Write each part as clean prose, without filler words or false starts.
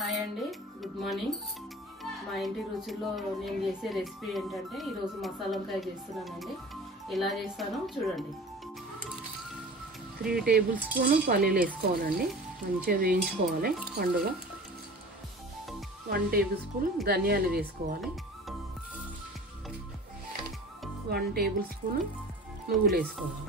Hi అండి, good morning. మా ఇంటి రుచుల్లో నేను చేసే రెసిపీ ఏంటంటే ఈరోజు మసాలా వంకాయ చేస్తున్నానండి. ఎలా చేస్తానో చూడండి. 3 టేబుల్ స్పూన్ పల్లీలు వేసుకోవాలండి, మంచిగా వేయించుకోవాలి పండుగ. 1 టేబుల్ స్పూన్ ధనియాలు వేసుకోవాలి. 1 టేబుల్ స్పూన్ నువ్వులు వేసుకోవాలి.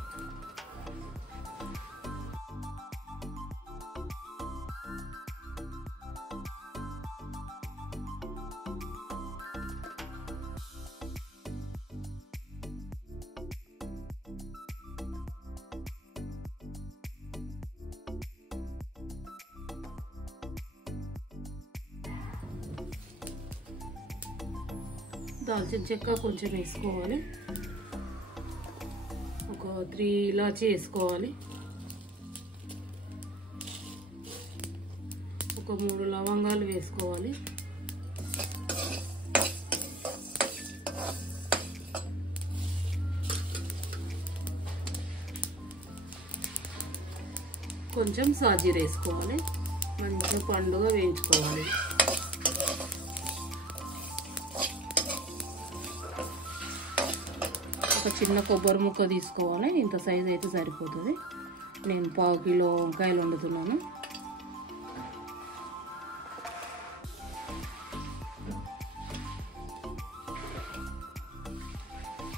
దాల్చిన చెక్క కొంచెం వేసుకోవాలి. ఒక 3 ఇలాచీ వేసుకోవాలి. ఒక 3 లవంగాలు వేసుకోవాలి. కొంచెం సాజీర వేసుకోవాలి. మంచిగా పండుగ వేయించుకోవాలి. ఒక చిన్న కొబ్బరి ముక్క తీసుకోవాలి. ఇంత సైజు అయితే సరిపోతుంది. నేను 1/2 కిలో వంకాయలు వండుతున్నాను.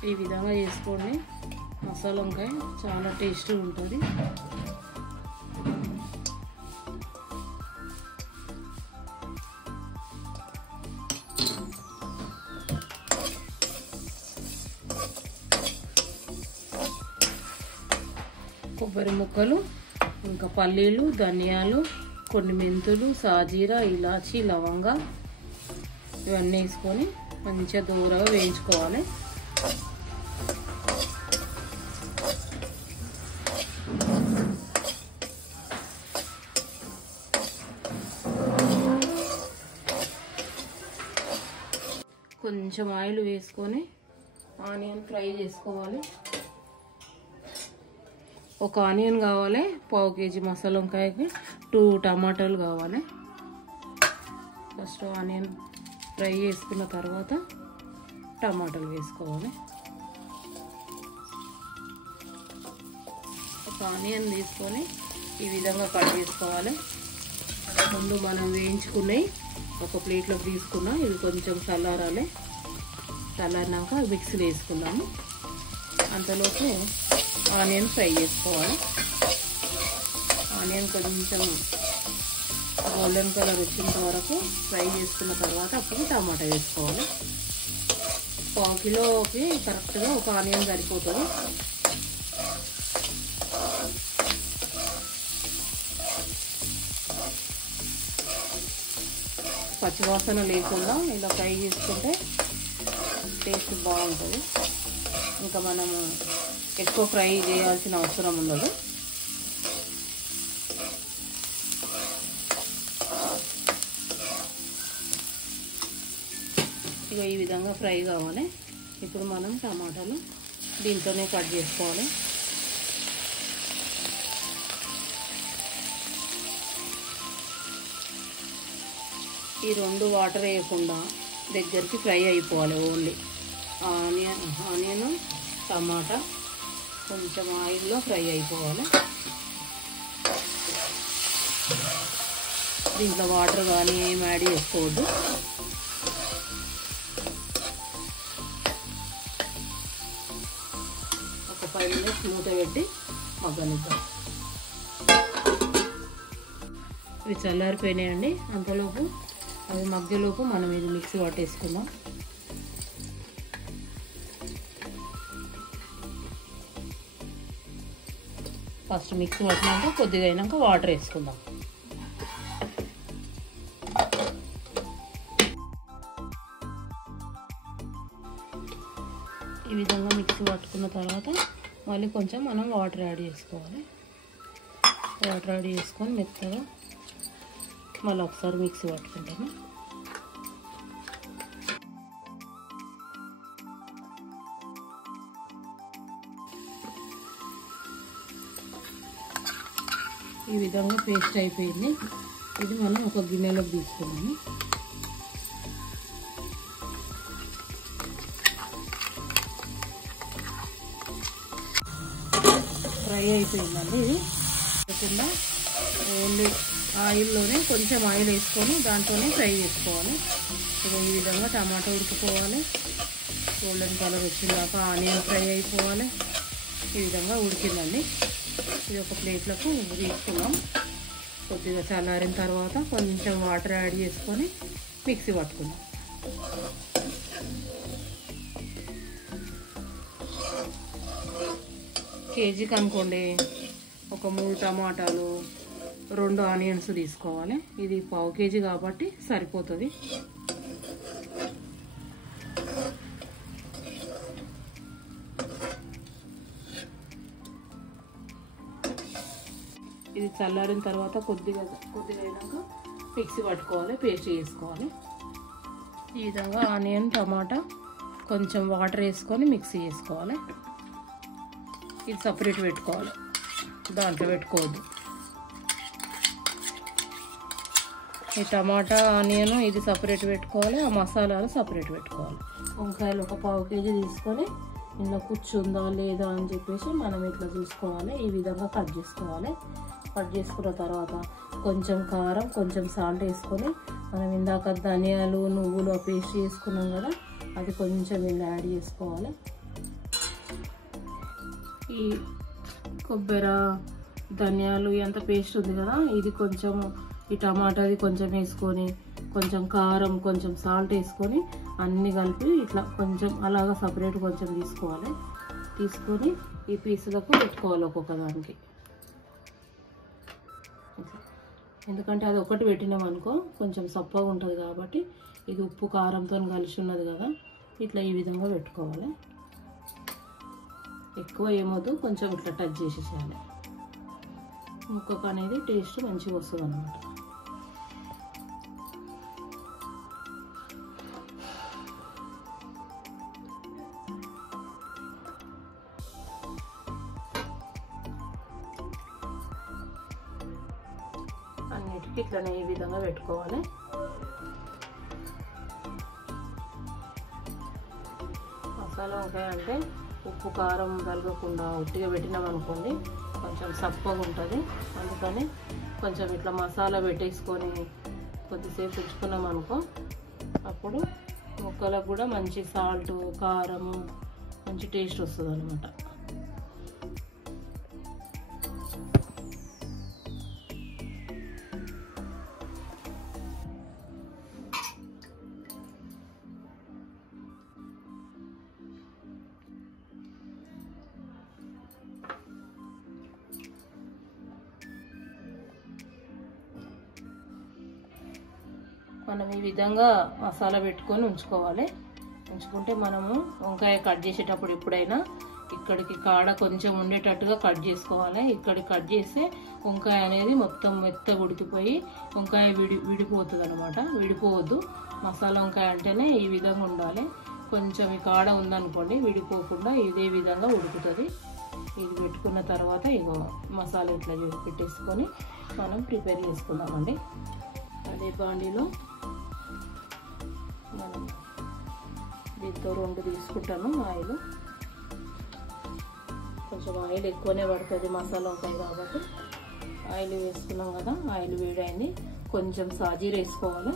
ఈ విధంగా చేసుకోండి. మసాలా వంకాయ చాలా టేస్టీ ఉంటుంది. కొబ్బరి ముక్కలు, ఇంకా పల్లీలు, ధనియాలు, కొన్ని మెంతులు, సాజీరా, ఇలాచి, లవంగా ఇవన్నీ వేసుకొని మంచిగా దూరగా వేయించుకోవాలి. కొంచెం ఆయిల్ వేసుకొని ఆనియన్ ఫ్రై చేసుకోవాలి. ఒక ఆనియన్ కావాలి. 1/2 కేజీ మసాలా వంకాయకి 2 టమాటాలు కావాలి. ఫస్ట్ ఆనియన్ ఫ్రై చేసుకున్న తర్వాత టమాటాలు వేసుకోవాలి. ఒక ఆనియన్ తీసుకొని ఈ విధంగా కట్ చేసుకోవాలి. ముందు మనం వేయించుకున్నాయి ఒక ప్లేట్లోకి తీసుకున్నాం. ఇవి కొంచెం చల్లారాలి. చల్లారినాక మిక్సీలో వేసుకున్నాము. అంతలోపు ఆనియన్ ఫ్రై చేసుకోవాలి. ఆనియన్ కొంచెం గోల్డెన్ కలర్ వచ్చేంత వరకు ఫ్రై చేసుకున్న తర్వాత అప్పుడు టమాటా వేసుకోవాలి. 1/2 కిలోకి కరెక్ట్గా ఒక ఆనియన్ సరిపోతుంది. పచ్చివాసన లేకుండా ఇలా ఫ్రై చేసుకుంటే టేస్ట్ బాగుంటుంది. ఇంకా మనము ఎక్కువ ఫ్రై చేయాల్సిన అవసరం ఉండదు. ఇక ఈ విధంగా ఫ్రై కావాలి. ఇప్పుడు మనం టమాటాలు దీంట్లోనే కట్ చేసుకోవాలి. ఈ 2 వాటర్ వేయకుండా దగ్గరికి ఫ్రై అయిపోవాలి. ఓన్లీ ఆనియన్ టమాటా కొంచెం ఆయిల్లో ఫ్రై అయిపోవాలి. దీంట్లో వాటర్ కానీ ఏం యాడ్ చేసుకోవద్దు. ఒక 5 మినిట్స్ మూత పెట్టి మగ్గనిద్దాం. ఇవి చల్లారిపోయినాయండి. అంతలోపు అవి మగ్గలోపు మనం ఇది మిక్సీ పట్టేసుకుందాం. ఫస్ట్ మిక్సీ పట్టినాక కొద్దిగా అయినాక వాటర్ వేసుకుందాం. ఈ విధంగా మిక్సీ పట్టుకున్న తర్వాత మళ్ళీ కొంచెం మనం వాటర్ యాడ్ చేసుకోవాలి. వాటర్ యాడ్ చేసుకొని మెత్తగా మళ్ళీ ఒకసారి మిక్సీ పట్టుకుంటాము. ఈ విధంగా పేస్ట్ అయిపోయింది. ఇది మనం ఒక గిన్నెలోకి తీసుకున్నాము. ఫ్రై అయిపోయిందండి. ఇది కాకుండా ఓన్లీ ఆయిల్లోనే కొంచెం ఆయిల్ వేసుకొని దాంట్లోనే ఫ్రై చేసుకోవాలి. ఇక ఈ విధంగా టమాటా ఉడికిపోవాలి, గోల్డెన్ కలర్ వచ్చిందాక ఆనియన్ ఫ్రై అయిపోవాలి. ఈ విధంగా ఉడికిందండి. ఇది ఒక ప్లేట్లకు తీసుకున్నాం. కొద్దిగా చల్లారిన తర్వాత కొంచెం వాటర్ యాడ్ చేసుకొని మిక్సీ పట్టుకున్నాం. కేజీకి అనుకోండి ఒక 3 టమాటాలు, 2 ఆనియన్స్ తీసుకోవాలి. ఇది పావు కేజీ కాబట్టి సరిపోతుంది. ఇది చల్లారిన తర్వాత కొద్దిగా అయినాక మిక్సీ పట్టుకోవాలి, పేస్ట్ చేసుకోవాలి. ఈ విధంగా ఆనియన్, టమాటా కొంచెం వాటర్ వేసుకొని మిక్సీ చేసుకోవాలి. ఇది సపరేట్ పెట్టుకోవాలి, దాంట్లో పెట్టుకోవద్దు. ఈ టమాటా, ఆనియన్ ఇది సపరేట్ పెట్టుకోవాలి, ఆ మసాలాలు సపరేట్ పెట్టుకోవాలి. వంకాయలు ఒక పావు కేజీ తీసుకొని ఇందులో కూర్చుందా లేదా అని చెప్పేసి మనం ఇట్లా చూసుకోవాలి. ఈ విధంగా కట్ చేసుకోవాలి. కట్ చేసుకున్న తర్వాత కొంచెం కారం, కొంచెం సాల్ట్ వేసుకొని మనం ఇందాక ధనియాలు, నువ్వులు పేస్ట్ చేసుకున్నాం కదా, అది కొంచెం ఇలా యాడ్ చేసుకోవాలి. ఈ కొబ్బరి, ధనియాలు ఎంత పేస్ట్ ఉంది కదా, ఇది కొంచెం ఈ టమాటాది కొంచెం వేసుకొని కొంచెం కారం, కొంచెం సాల్ట్ వేసుకొని అన్నీ కలిపి ఇట్లా కొంచెం అలాగా సపరేట్ కొంచెం తీసుకోవాలి. తీసుకొని ఈ పీసులకు పెట్టుకోవాలి ఒక్కొక్క దానికి. ఎందుకంటే అది ఒకటి పెట్టినాం అనుకో కొంచెం సప్పగా ఉంటుంది కాబట్టి, ఇది ఉప్పు కారంతో కలిసి ఉన్నది కదా, ఇట్లా ఈ విధంగా పెట్టుకోవాలి. ఎక్కువ ఏమొద్దు, కొంచెం ఇట్లా టచ్ చేసేసేయాలి. ముక్కకు అనేది టేస్ట్ మంచిగా వస్తుంది అన్నమాట. అన్నిటికీ ఇట్లనే ఈ విధంగా పెట్టుకోవాలి. మసాలా వంకాయ అంటే ఉప్పు కారం కలగకుండా ఉట్టిగా పెట్టినాం అనుకోండి కొంచెం సప్పగా ఉంటుంది. అందుకని కొంచెం ఇట్లా మసాలా పెట్టేసుకొని కొద్దిసేపు ఉంచుకున్నాం అనుకో, అప్పుడు ముక్కలకు కూడా మంచి సాల్ట్, కారము మంచి టేస్ట్ వస్తుంది అన్నమాట. మనం ఈ విధంగా మసాలా పెట్టుకొని ఉంచుకోవాలి. ఉంచుకుంటే మనము వంకాయ కట్ చేసేటప్పుడు ఎప్పుడైనా ఇక్కడికి కాడ కొంచెం ఉండేటట్టుగా కట్ చేసుకోవాలి. ఇక్కడికి కట్ చేస్తే వంకాయ అనేది మొత్తం మెత్తగా ఉడికిపోయి వంకాయ విడిపోతుంది అనమాట. విడిపోవద్దు. మసాలా వంకాయ అంటేనే ఈ విధంగా ఉండాలి. కొంచెం ఈ కాడ ఉందనుకోండి విడిపోకుండా ఇదే విధంగా ఉడుకుతుంది. ఇది పెట్టుకున్న తర్వాత ఇగో మసాలా ఇట్లా పెట్టేసుకొని మనం ప్రిపేర్ చేసుకుందామండి. అదే బాండీలో మనం దీంతో 2 తీసుకుంటాను ఆయిల్. కొంచెం ఆయిల్ ఎక్కువనే పడుతుంది మసాలా వంకాయ కాబట్టి. ఆయిల్ వేసుకున్నాం కదా, ఆయిల్ వేడైంది. కొంచెం సాజీర వేసుకోవాలి.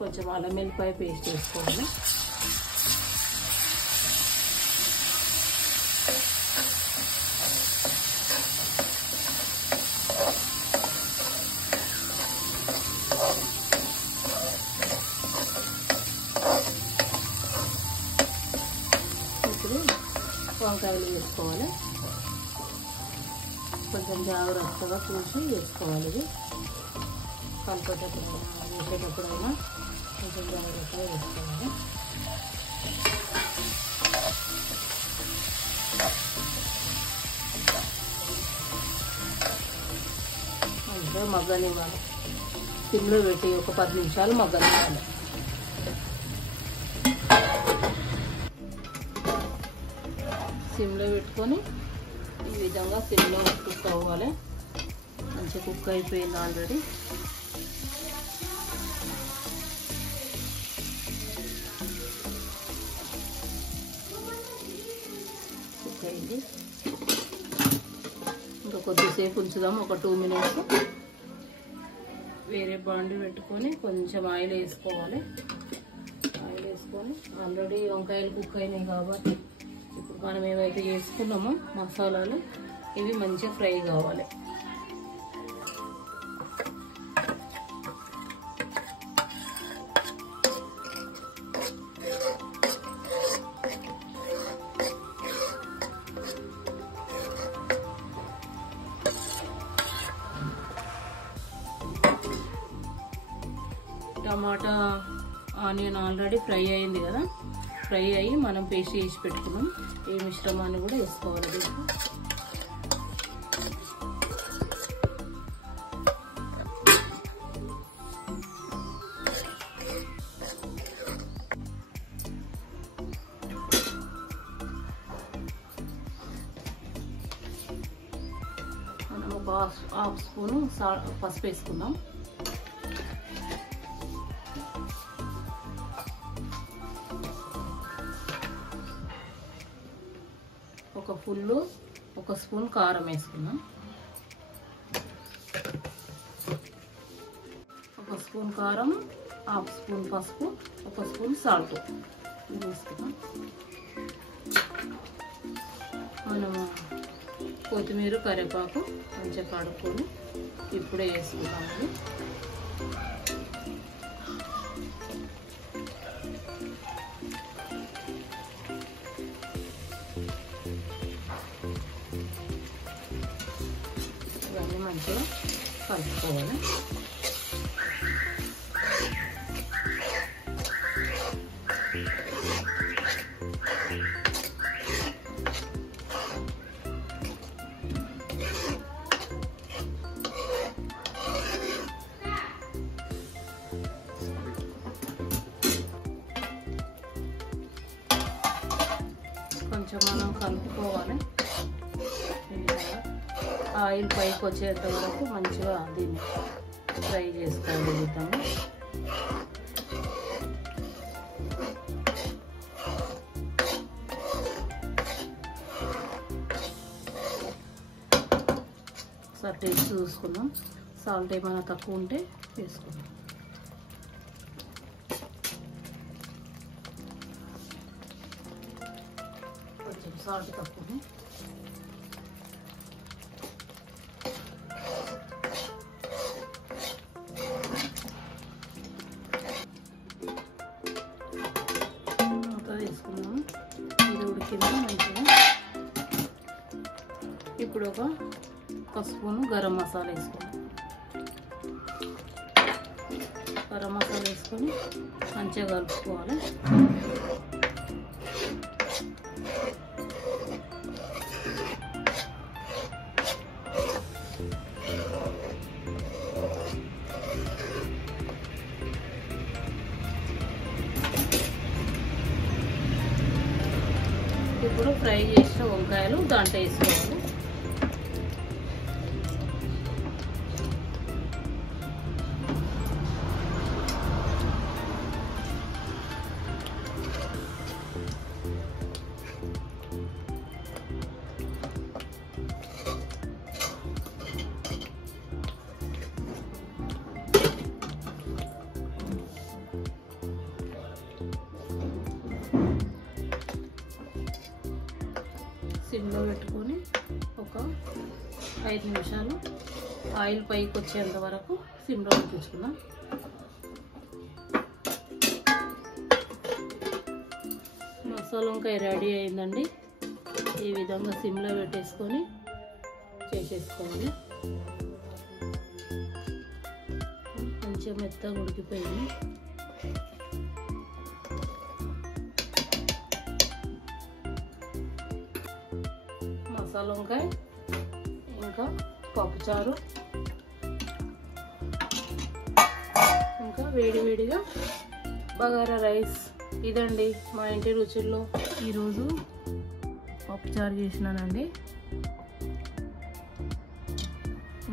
కొంచెం అల్లం వెల్లిపాయ పేస్ట్ వేసుకోవాలి. వంకాయలు వేసుకోవాలి. కొంచెం జాగ్రత్తగా చూసి వేసుకోవాలి. ఇది కలిపేటప్పుడు వేసేటప్పుడైనా కొంచెం జాగ్రత్తగా వేసుకోవాలి. అంటే మగ్గనివ్వాలి. సిమ్లో పెట్టి ఒక 10 నిమిషాలు మగ్గనివ్వాలి. సిమ్లో పెట్టుకొని ఈ విధంగా సిమ్లో కుక్ అవ్వాలి. మంచిగా కుక్ అయిపోయింది ఆల్రెడీ. కుక్ అయింది. ఇంకా కొద్దిసేపు ఉంచుదాం, ఒక 2 మినిట్స్. వేరే బాండి పెట్టుకొని కొంచెం ఆయిల్ వేసుకోవాలి. ఆయిల్ వేసుకొని ఆల్రెడీ వంకాయలు కుక్ అయినాయి కాబట్టి ఇప్పుడు మనం ఏవైతే చేసుకున్నామో మసాలాలు ఇవి మంచిగా ఫ్రై కావాలి. టమాటా ఆనియన్ ఆల్రెడీ ఫ్రై అయింది కదా, ఫ్రై అయ్యి మనం పేస్ట్ చేసి పెట్టుకున్నాం. ఈ మిశ్రమాన్ని కూడా వేసుకోవాలి దీంట్లో. మనం ఒక హాఫ్ స్పూను పసుపు వేసుకుందాం. ఒక స్పూన్ కారం వేసుకున్నాం. ఒక స్పూన్ కారం, హాఫ్ స్పూన్ పసుపు, ఒక స్పూన్ సాల్ట్ వేసుకున్నాం. మనము కొత్తిమీర కరివేపాకు మంచిగా కడుక్కొని ఇప్పుడే వేసుకుంటాము. మంచిగా కలుపుకోవాలి. కొంచెం మనం కలుపుకోవాలి. ఆయిల్ పైకి వచ్చేంత వరకు మంచిగా దీన్ని ఫ్రై చేసుకోగలుగుతాము. ఒకసారి టేస్ట్ చూసుకుందాం. సాల్ట్ ఏమైనా తక్కువ ఉంటే వేసుకుందాం. కొంచెం సాల్ట్ తక్కువ. వేసుకున్నాము. ఇది ఉడికింది మంచిగా. ఇప్పుడు ఒక స్పూను గరం మసాలా వేసుకున్నాం. గరం మసాలా వేసుకొని మంచిగా కలుపుకోవాలి. ఇప్పుడు ఫ్రై చేసిన వంకాయలు దాంట్లో వేసుకోవాలి. సిమ్లో పెట్టుకొని ఒక 5 నిమిషాలు ఆయిల్ పైకి వచ్చేంత వరకు సిమ్లో ఉడికించుకుందాం. మసాలా వంకాయ రెడీ అయిందండి. ఈ విధంగా సిమ్లో పెట్టేసుకొని చేసేసుకోవాలి. మంచిగా మెత్తగా ఉడికిపోయింది. మసాలా వంకాయ ఇంకా పప్పుచారు ఇంకా వేడివేడిగా బగారా రైస్. ఇదండి మా ఇంటి రుచుల్లో ఈరోజు పప్పుచారు చేసినానండి.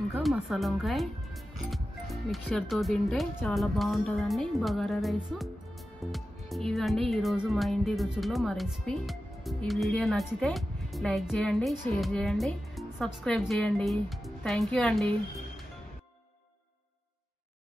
ఇంకా మసాలా వంకాయ మిక్చర్తో తింటే చాలా బాగుంటుందండి బగారా రైస్. ఇదండి ఈరోజు మా ఇంటి రుచుల్లో మా రెసిపీ. ఈ వీడియో నచ్చితే లైక్ చేయండి, షేర్ చేయండి, సబ్స్క్రైబ్ చేయండి. థ్యాంక్ యూ అండి.